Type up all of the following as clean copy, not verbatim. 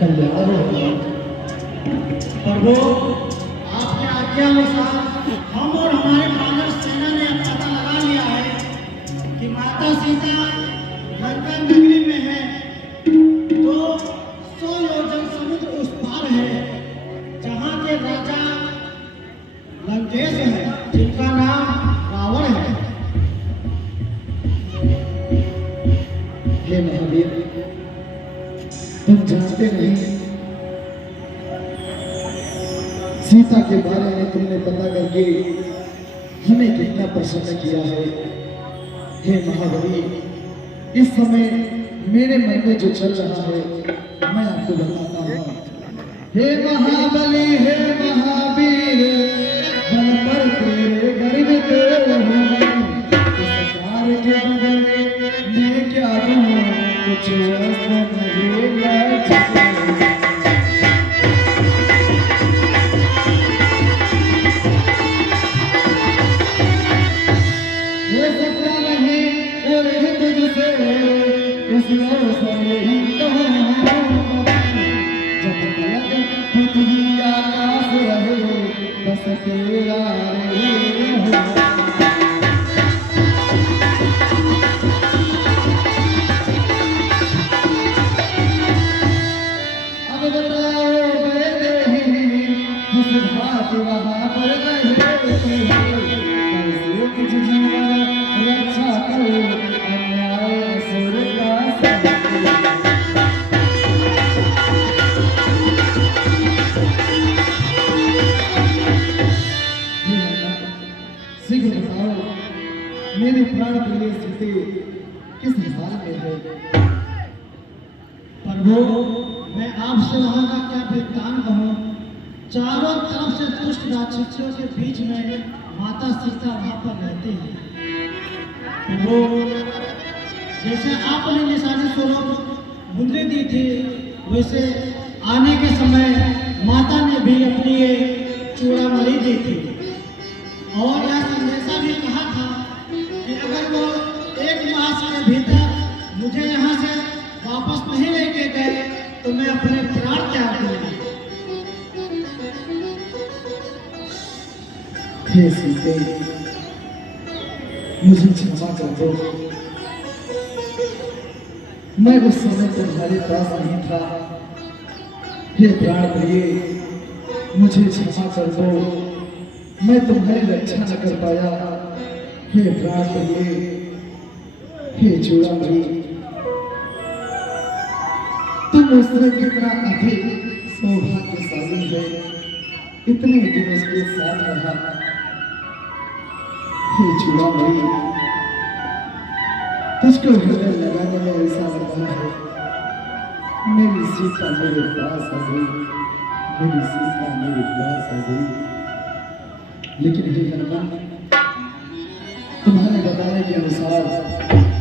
कल्याण हो। प्रभु, आपके आज्ञानुसार हम और हमारे वानर सेना ने पता लगा लिया है कि माता सीता लंका नगरी में है। तो 100 योजन समुद्र उस पार है जहाँ के राजा लंकेश है, जिनका नाम रावण है। हे महावीर, तुम जानते नहीं सीता के बारे में तुमने पता करके हमें कितना प्रसन्न किया है। हे महाबली, इस समय मेरे मन में जो चल रहा है मैं आपको बताता हूँ। हे महाबली, हे महावीर, बल पर तेरे गर्वित होना, इस कार्य के बदले मैं क्या दूँ, कुछ ऐसा नहीं लगता। मेरे प्राण प्रिय सीते किस हाल में है? प्रभु, मैं आपसे वहाँ का क्या वृत्तांत कहूँ। चारों तरफ से दुष्ट राक्षसों के बीच में माता सीता वहाँ पर रहती है। प्रभु, जैसे आपने निशानी स्वरूप मुद्रे दी थी, वैसे आने के समय माता ने भी अपनी ये चूड़ामणि दी थी और यह संदेशा भी कहा था कि अगर वो 1 मास के भीतर मुझे यहाँ से वापस नहीं लेके गए तो मैं अपने प्राण त्याग दूंगा। हे सीते, मुझे क्षमा कर दो। मैं उस समय तुम्हारे पास नहीं था। हे प्राण प्रिय, मुझे क्षमा कर दो। मैं तुम्हारी रक्षा न कर पाया। हे प्राण प्रिय, हे चूड़ामणि, तुम मुझसे कितना अधिक सौभाग्यशाली है, इतने दिन उसके साथ रहा। हे चूड़ामणि, तुझको हृदय लगाने में ऐसा लगा है मेरी सीता मेरे पास आ गई, मेरी सीता मेरे पास आ गई। लेकिन हे हनुमान, तुम्हारे बताने के अनुसार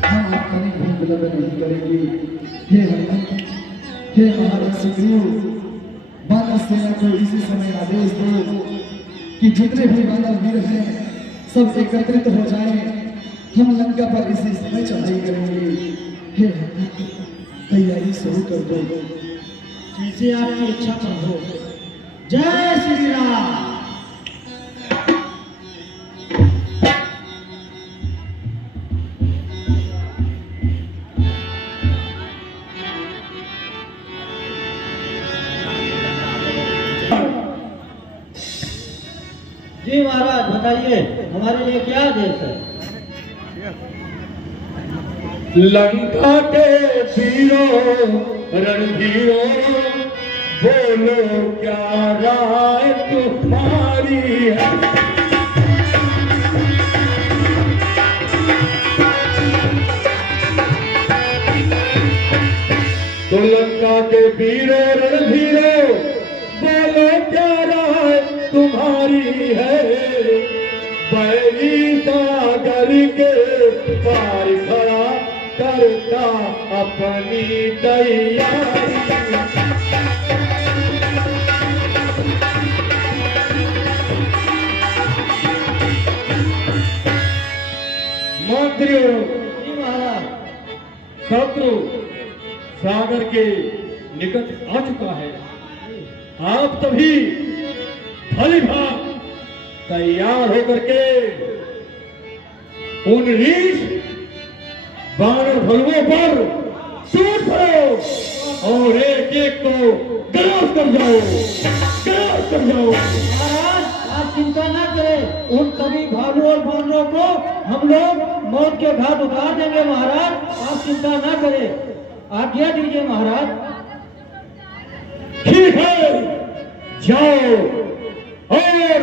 हम आपका भी विलंब नहीं करेंगे। हे हनुमान, हे महाराज सुग्रीव, वानर सेना को इसी समय आदेश दो कि जितने भी वानर वीर हैं सब एकत्रित हो जाएं। हम लंका पर इसी समय चढ़ाई करेंगे। हे हनुमान, तैयारी शुरू कर दो। जैसे आपकी इच्छा प्रभु। जय श्री राम। जी महाराज, बताइए हमारे लिए क्या आदेश है? लंका के वीरों रणधीरों, बोलो क्या राय तुम्हारी है? तो लंका के वीरों रणधीरों, बोलो क्या राय तुम्हारी है? बैरी सागर के पार खड़ा करता अपनी तैयारी। मंत्रियों, शत्रु सागर के निकट आ चुका है। आप सभी भली भांति तैयार होकर के उन रीछ बानर भलवों पर टूट पड़ो और एक एक को ग्रास कर जाओ, ग्रास कर जाओ। महाराज आप चिंता न करें, उन सभी भालू और बानरों को हम लोग मौत के घाट उतार देंगे। महाराज आप चिंता न करें, आज्ञा दीजिए महाराज। ठीक है, जाओ और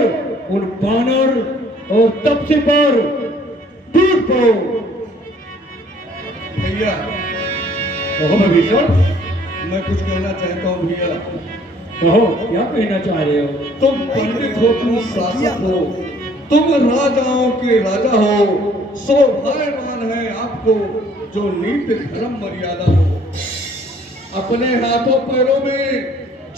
उन बानर और तपसी पर टूट पड़ो। भैया कहो विभीषण, मैं कुछ कहना चाहता हूँ भैया। कहो क्या कहना चाह रहे हो? तुम पंडित हो, तुम शासक हो, तुम राजाओं के राजा हो, सौभाग्यवान है आपको जो नीति धर्म मर्यादा हो। अपने हाथों पैरों में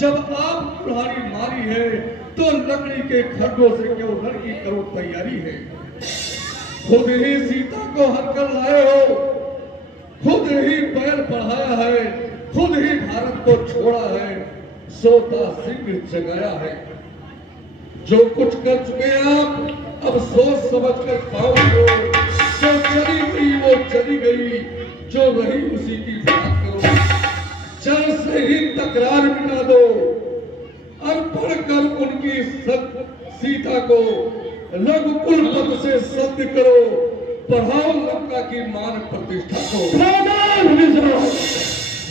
जब आप कुल्हाड़ी मारी है तो लकड़ी के खड्डों से क्यों लड़की करो तैयारी है। खुद ही सीता को हर कर लाए हो, खुद ही पैर बढ़ाया है, खुद ही भारत को छोड़ा है, सोता सिंह जगाया है। जो कुछ कर चुके आप अब सोच समझ कर पाओगे। जो चली गई वो चली गई, जो रही उसी की बात करो। जल से ही तकरार मिटा दो, अर्पण कर उनकी सीता को रघुकुल पद से सत्य करो, बढ़ाओ लंका की मान प्रतिष्ठा को।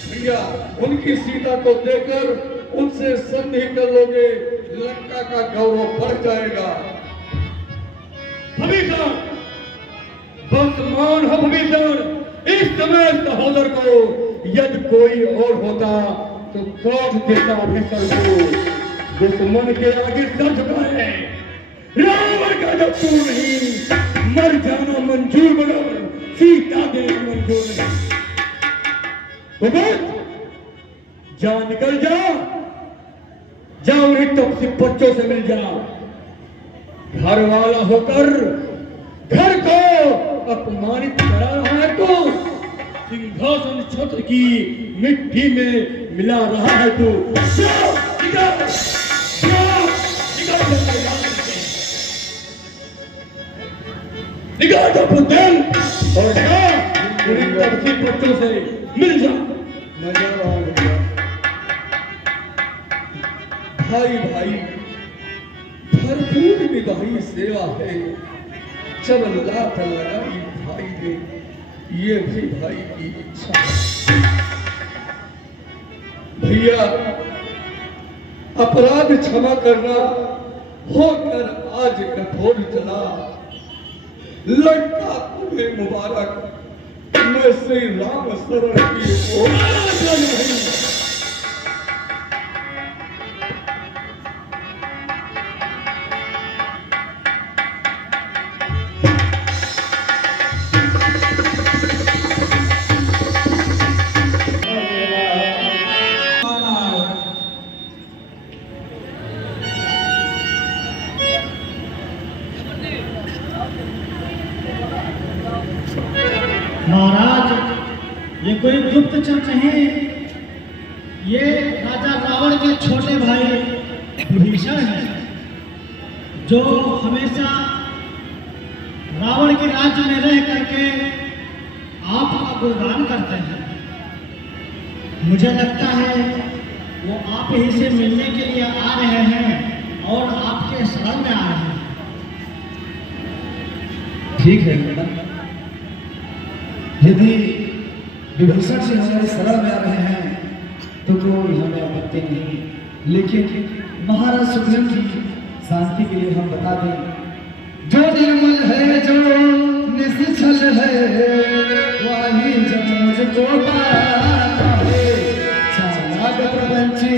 भैया उनकी सीता को देकर उनसे संधि कर लोगे, लंका का गौरव बढ़ जाएगा। विभीषण, वर्तमान हो विभीषण, इस समय सहोदर को यदि कोई और होता तो काट देता भीषण को। दुश्मन के आगे सर झुकाए, रावण का दस्तूर नहीं, मर जाना मंजूर मगर सीता देना मंजूर नहीं। तो बस जा, निकल जा, जाओ उन्हें तपसी बच्चों से मिल जाओ। घर वाला होकर घर को अपमानित करा रहा है तो सिंहासन छत्र की मिट्टी में मिला रहा है तू। जाओ, निकल, जाओ, निकल तो पुतल और जा उन्हें तपसी बच्चों से मिल जा। मैं जा रहा हूँ भैया। भाई भाई भरपूर निभाई सेवा है, जब लात लगाई भाई ने ये भी भाई की इच्छा है। भैया अपराध क्षमा करना, होकर आज कठोर चला, लंका तुम्हें मुबारक, मैं श्री राम शरण की ओर नहीं। महाराज ये कोई गुप्तचर नहीं, ये राजा रावण के छोटे भाई विभीषण हैं, जो हमेशा रावण के राज्य में रह करके आपका गुणगान करते हैं। मुझे लगता है वो आप ही से मिलने के लिए आ रहे हैं और आपके शरण में आ रहे हैं। ठीक है मैडम, यदि विभीषण से हमारे शरण में आ रहे हैं तो कोई हमें आपत्ति नहीं, लेकिन महाराज सुग्रीव की शांति के लिए हम बता दें, जो निर्मल है जो निश्चल है वही जब मुझको पाता है। चालाक प्रपंची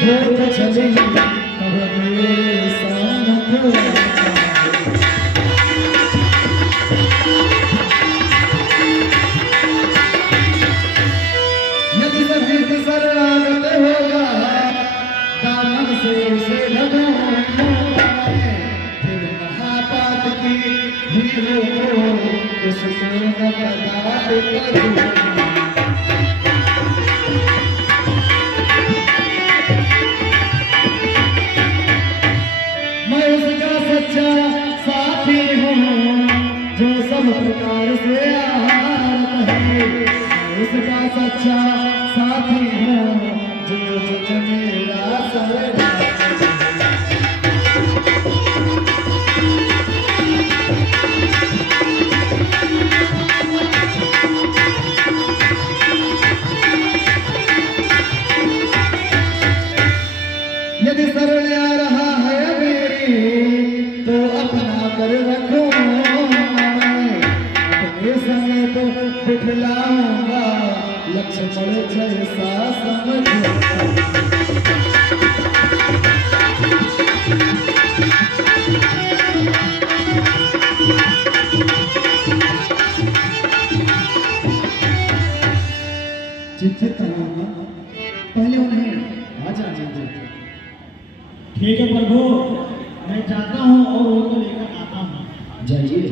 धूर्त चली तब मेरे सामने शरणागत होगा, दामन से उसे फिर महापात की हीरो को उसको न बता करूं। साथी हो जो तुझ मेरा सरदार। यदि सरल आ रहा है मेरी तो अपना कर रखो, मैं अपने समय तो बिठलाऊंगा, लक्ष्मण जैसा समझो। चिंतित न होना, पहले उन्हें आ जाने दो। ठीक है प्रभु, मैं जाता हूँ और उनको लेकर आता हूँ। जाइए।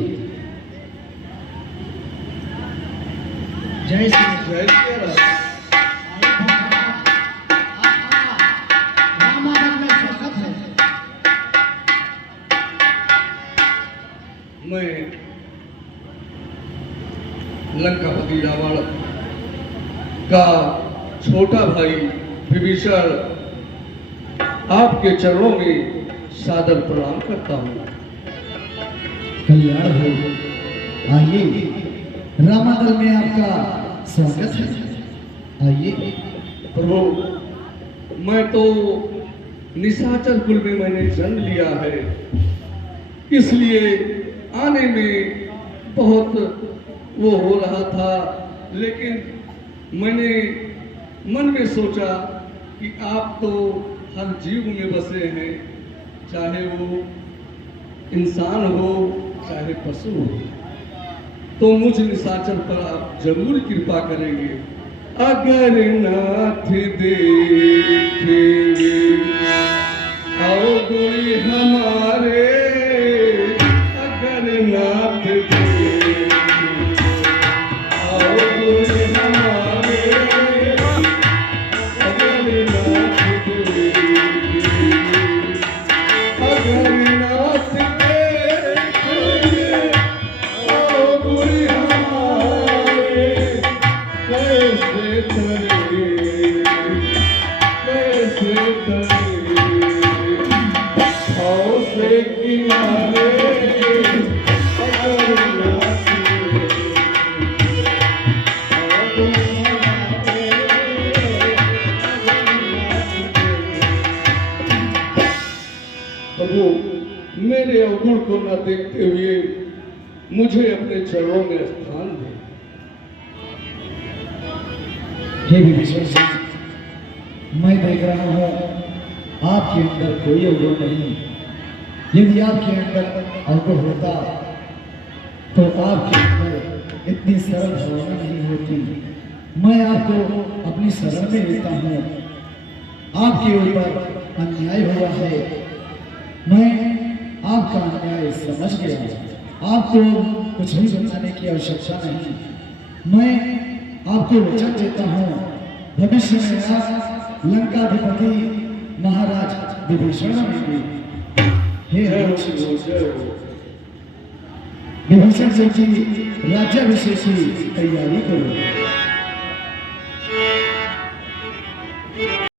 जय श्री जय श्री राम। रामायण में स्वागत है। मैं लंकापति रावण का छोटा भाई विभीषण आपके चरणों में सादर प्रणाम करता हूँ। कल्याण हो, आइए, रामादल में आपका स्वागत है, आइए। प्रभु, मैं तो निशाचर कुल में मैंने जन्म लिया है, इसलिए आने में बहुत वो हो रहा था, लेकिन मैंने मन में सोचा कि आप तो हर जीव में बसे हैं, चाहे वो इंसान हो चाहे पशु हो, तो मुझ निशाचर पर आप जरूर कृपा करेंगे। अगर नाथ देखेंगे आओ गुरु हमारे, अगर नाथ देखेंगे आओ गुरु हमारे, अगर नाथ देखेंगे, अगर नाथ देखेंगे आओ गुरु हमारे, कैसे तरे कैसे तरे आओ से किनारे, अगर नाथ प्रभु, मेरे अवगुण को न देखते हुए मुझे अपने चरणों में स्थान दे। हे विभीषण जी, मैं देख रहा हूँ आपके अंदर कोई अवगुण नहीं। यदि आपके अंदर अवगुण होता तो आपके अंदर इतनी सरल भावना नहीं होती। मैं आपको अपनी शरण में लेता हूँ। आपके ऊपर अन्याय हुआ है, मैं आपका अन्याय समझ गया। आपको कुछ भी बताने की आवश्यकता नहीं। मैं आपको वचन देता हूँ, भविष्य में आप लंकाधिपति महाराज विभीषण बनेंगे। हे विभीषण जी की राज्याभिषेक की तैयारी करो।